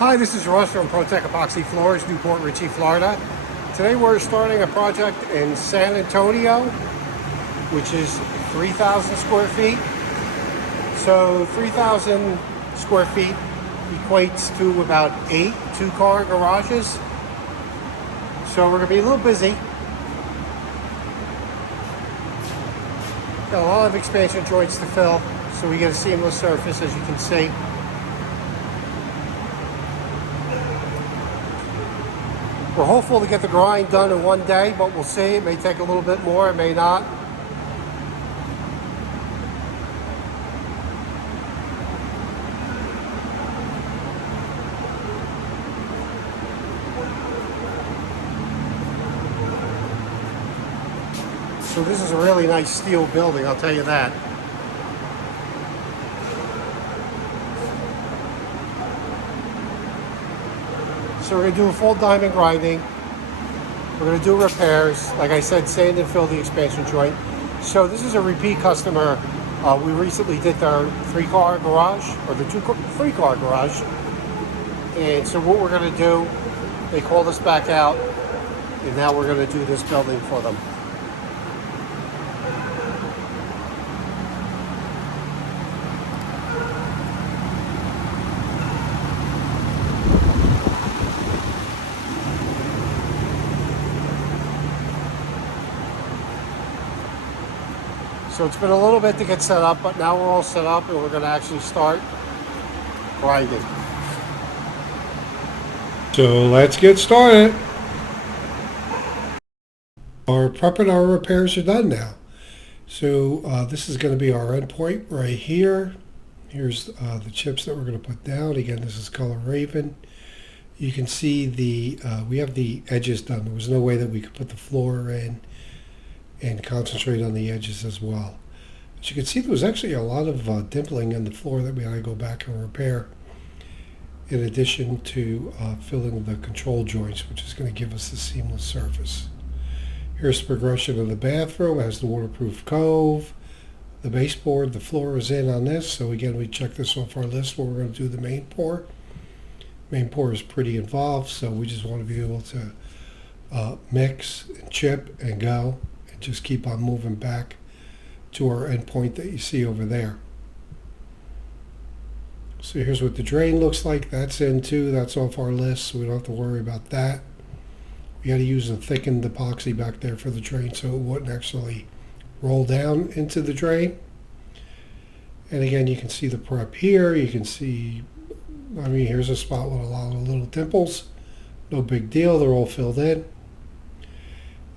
Hi, this is Russ from ProTech Epoxy Floors, Newport, Richey, Florida. Today we're starting a project in San Antonio, which is 3,000 square feet. So 3,000 square feet equates to about 8 two-car garages. So we're going to be a little busy. Got a lot of expansion joints to fill, so we get a seamless surface, as you can see. We're hopeful to get the grind done in one day, but we'll see. It may take a little bit more, it may not. So this is a really nice steel building, I'll tell you that. So we're going to do a full diamond grinding. We're going to do repairs. Like I said, sand and fill the expansion joint. So this is a repeat customer. We recently did their 3-car garage, or the 3-car garage. And so what we're going to do, they called us back out, and now we're going to do this building for them. So it's been a little bit to get set up, but now we're all set up and we're going to actually start grinding. So let's get started. Our prep and our repairs are done now. So this is going to be our endpoint right here. Here's the chips that we're going to put down. Again, this is color Raven. You can see we have the edges done. There was no way that we could put the floor in and concentrate on the edges as well. As you can see, there was actually a lot of dimpling in the floor that we had to go back and repair, in addition to filling the control joints, which is going to give us a seamless surface. Here's the progression of the bathroom. It has the waterproof cove, the baseboard. The floor is in on this, so again, we check this off our list where we're going to do the main pour. Main pour is pretty involved, so we just want to be able to mix and chip and go. Just keep on moving back to our endpoint that you see over there. So here's what the drain looks like. That's in too. That's off our list, so we don't have to worry about that. We had to use a thickened epoxy back there for the drain so it wouldn't actually roll down into the drain. And again, you can see the prep here. You can see, here's a spot with a lot of little dimples. No big deal. They're all filled in.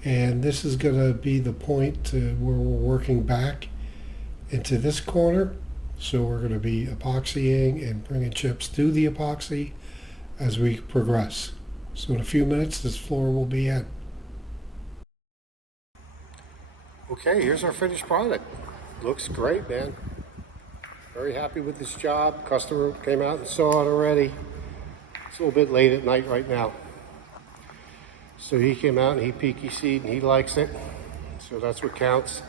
And this is going to be the point where we're working back into this corner. So we're going to be epoxying and bringing chips to the epoxy as we progress. So in a few minutes, this floor will be in. Okay, here's our finished product. Looks great, man. Very happy with this job. Customer came out and saw it already. It's a little bit late at night right now. So he came out and he PQC'd and he likes it. So that's what counts.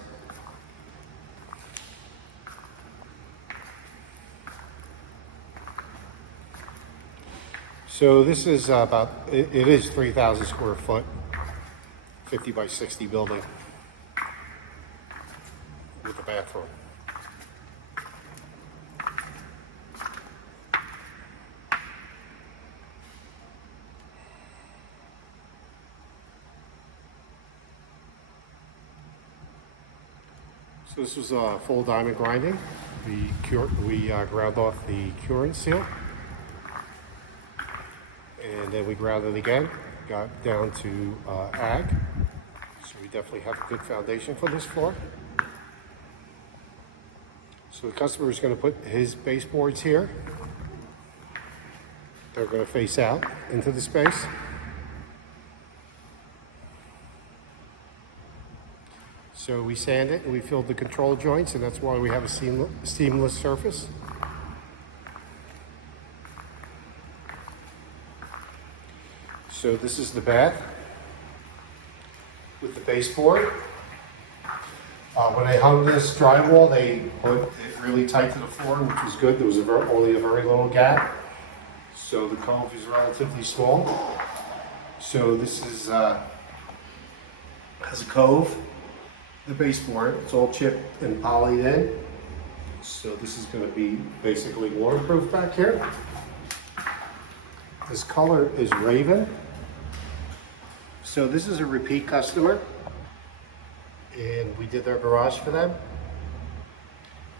So this is it is 3,000 square foot, 50 by 60 building with a bathroom. So this was full diamond grinding. We ground off the cure and seal, and then we ground it again. Got down to ag. So we definitely have a good foundation for this floor. So the customer is going to put his baseboards here. They're going to face out into the space. So we sand it and we filled the control joints, and that's why we have a seamless surface. So this is the bath with the baseboard. When they hung this drywall, they put it really tight to the floor, which was good. There was only a very little gap. So the cove is relatively small. So this is has a cove, the baseboard. It's all chipped and polyed in. So this is going to be basically waterproof back here. This color is Raven. So this is a repeat customer, and we did their garage for them,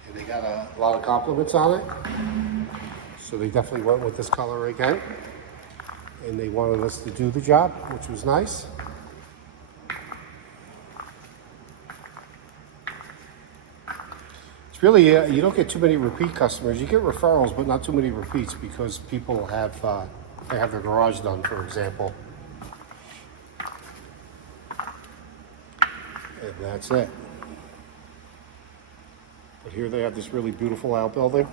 and they got a lot of compliments on it. So they definitely went with this color again, and they wanted us to do the job, which was nice. It's really, you don't get too many repeat customers. You get referrals, but not too many repeats, because people have, they have their garage done, for example. And that's it. But here they have this really beautiful outbuilding.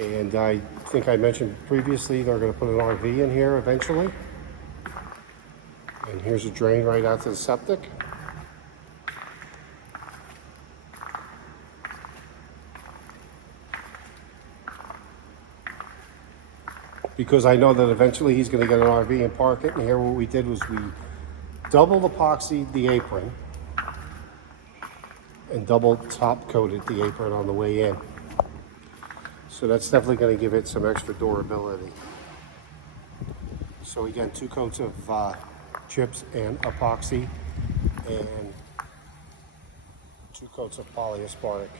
And I think I mentioned previously they're going to put an RV in here eventually. And here's a drain right out to the septic. Because I know that eventually he's going to get an RV and park it. And here what we did was we double epoxied the apron and double top coated the apron on the way in. So that's definitely going to give it some extra durability. So again, 2 coats of chips and epoxy and 2 coats of polyaspartic.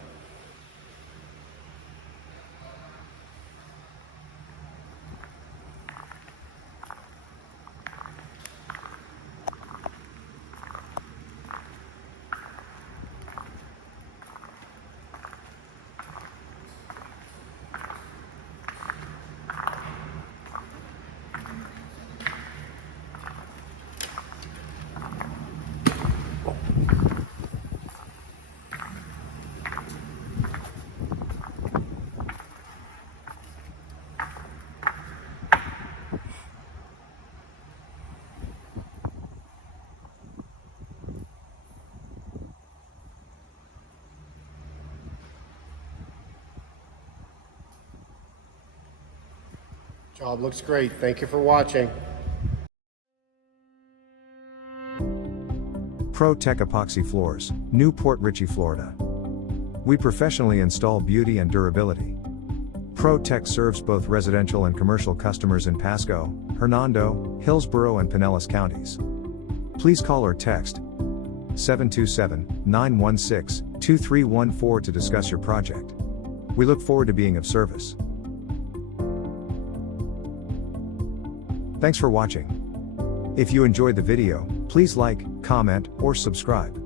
Job looks great. Thank you for watching. Pro Tech Epoxy Floors, Newport, Richey, Florida. We professionally install beauty and durability. Pro Tech serves both residential and commercial customers in Pasco, Hernando, Hillsborough, and Pinellas counties. Please call or text 727-916-2314 to discuss your project. We look forward to being of service. Thanks for watching. If you enjoyed the video, please like, comment, or subscribe.